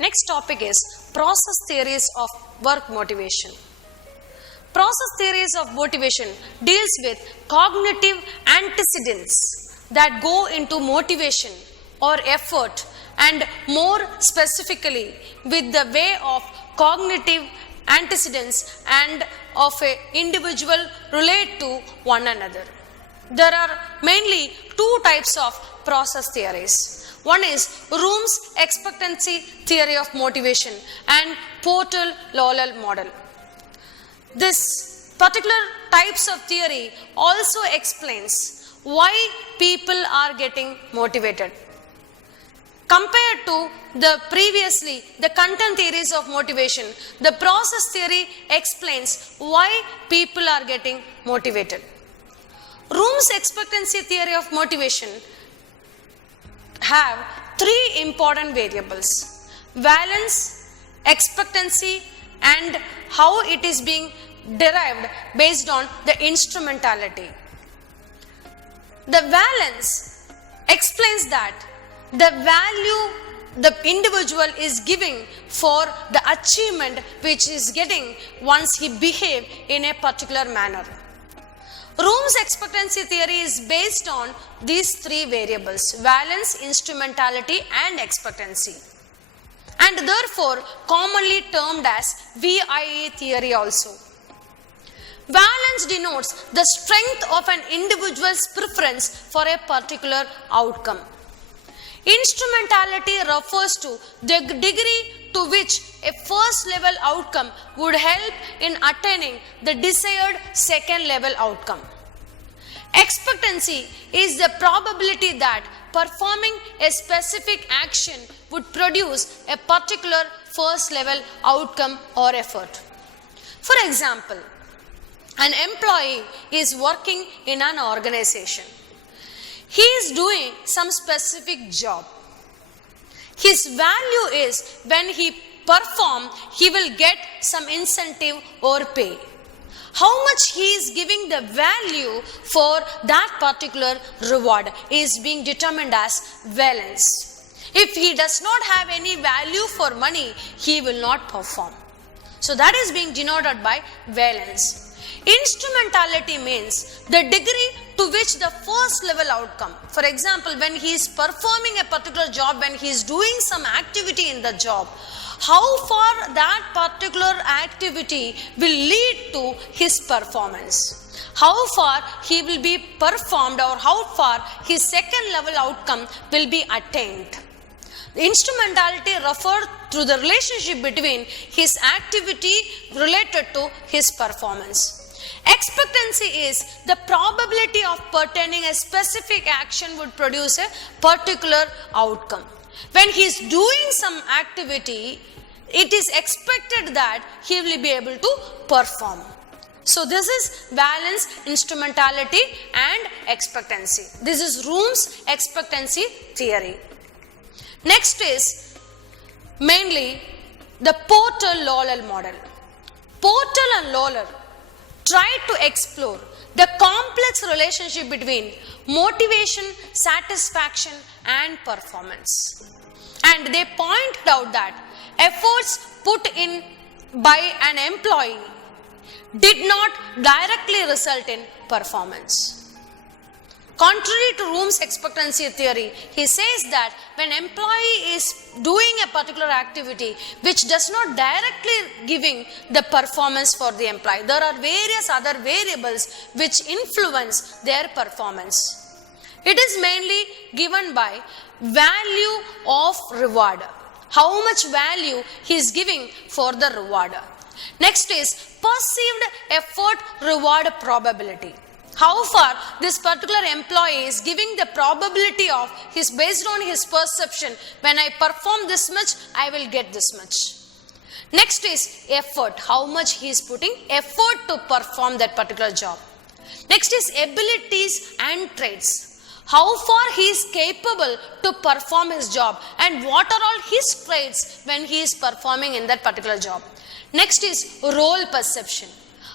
Next topic is process theories of work motivation. Process theories of motivation deals with cognitive antecedents that go into motivation or effort, and more specifically with the way of cognitive antecedents and of an individual relate to one another. There are mainly two types of process theories. One is Room's expectancy theory of motivation and Porter-Lowell model. This particular types of theory also explains why people are getting motivated. Compared to the previously, the content theories of motivation, the process theory explains why people are getting motivated. Room's expectancy theory of motivation have three important variables: valence, expectancy, and how it is being derived based on the instrumentality. The valence explains that the value the individual is giving for the achievement which is getting once he behave in a particular manner. Room's expectancy theory is based on these three variables: valence, instrumentality, and expectancy, and therefore commonly termed as VIE theory also. Valence denotes the strength of an individual's preference for a particular outcome. Instrumentality refers to the degree to which a first level outcome would help in attaining the desired second level outcome. Expectancy is the probability that performing a specific action would produce a particular first level outcome or effort. For example, an employee is working in an organization. He is doing some specific job. His value is when he perform, he will get some incentive or pay. How much he is giving the value for that particular reward is being determined as valence. If he does not have any value for money, he will not perform. So that is being denoted by valence. Instrumentality means the degree to which the first level outcome, for example, when he is performing a particular job, when he is doing some activity in the job, how far that particular activity will lead to his performance. How far he will be performed, or how far his second level outcome will be attained. The instrumentality refers to the relationship between his activity related to his performance. Expectancy is the probability of pertaining a specific action would produce a particular outcome. When he is doing some activity, it is expected that he will be able to perform. So this is valence, instrumentality, and expectancy. This is Room's expectancy theory. Next is mainly the Porter-Lowell model. Porter and Lowell tried to explore the complex relationship between motivation, satisfaction, and performance. And they pointed out that efforts put in by an employee did not directly result in performance. Contrary to Room's expectancy theory, he says that when employee is doing a particular activity which does not directly giving the performance for the employee, there are various other variables which influence their performance. It is mainly given by value of reward. How much value he is giving for the reward. Next is perceived effort reward probability. How far this particular employee is giving the probability of his based on his perception, when I perform this much, I will get this much. Next is effort. How much he is putting effort to perform that particular job. Next is abilities and traits. How far he is capable to perform his job, and what are all his traits when he is performing in that particular job. Next is role perception.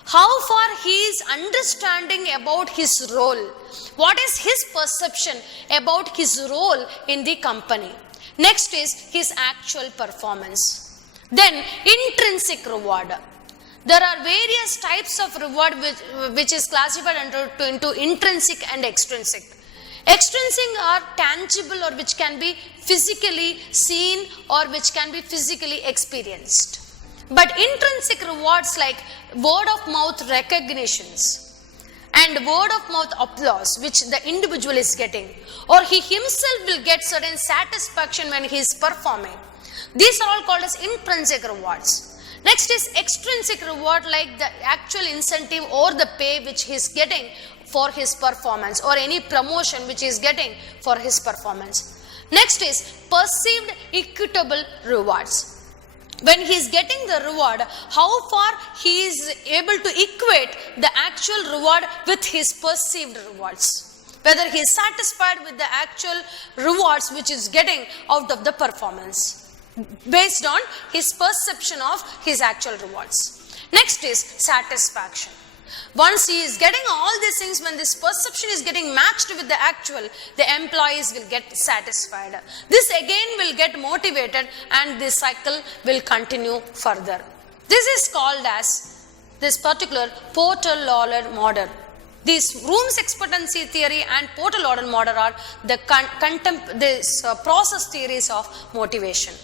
How far he is understanding about his role. What is his perception about his role in the company. Next is his actual performance. Then intrinsic reward. There are various types of reward which is classified into intrinsic and extrinsic. Extrinsic are tangible or which can be physically seen or which can be physically experienced. But intrinsic rewards like word of mouth recognitions and word of mouth applause which the individual is getting, or he himself will get certain satisfaction when he is performing. These are all called as intrinsic rewards. Next is extrinsic reward like the actual incentive or the pay which he is getting for his performance, or any promotion which he is getting for his performance. Next is perceived equitable rewards. When he is getting the reward, how far he is able to equate the actual reward with his perceived rewards. Whether he is satisfied with the actual rewards which is getting out of the performance based on his perception of his actual rewards. Next is satisfaction. Once he is getting all these things, when this perception is getting matched with the actual, the employees will get satisfied. This again will get motivated and this cycle will continue further. This is called as this particular Porter-Lawler model. These Room's expectancy theory and Porter-Lawler model are the process theories of motivation.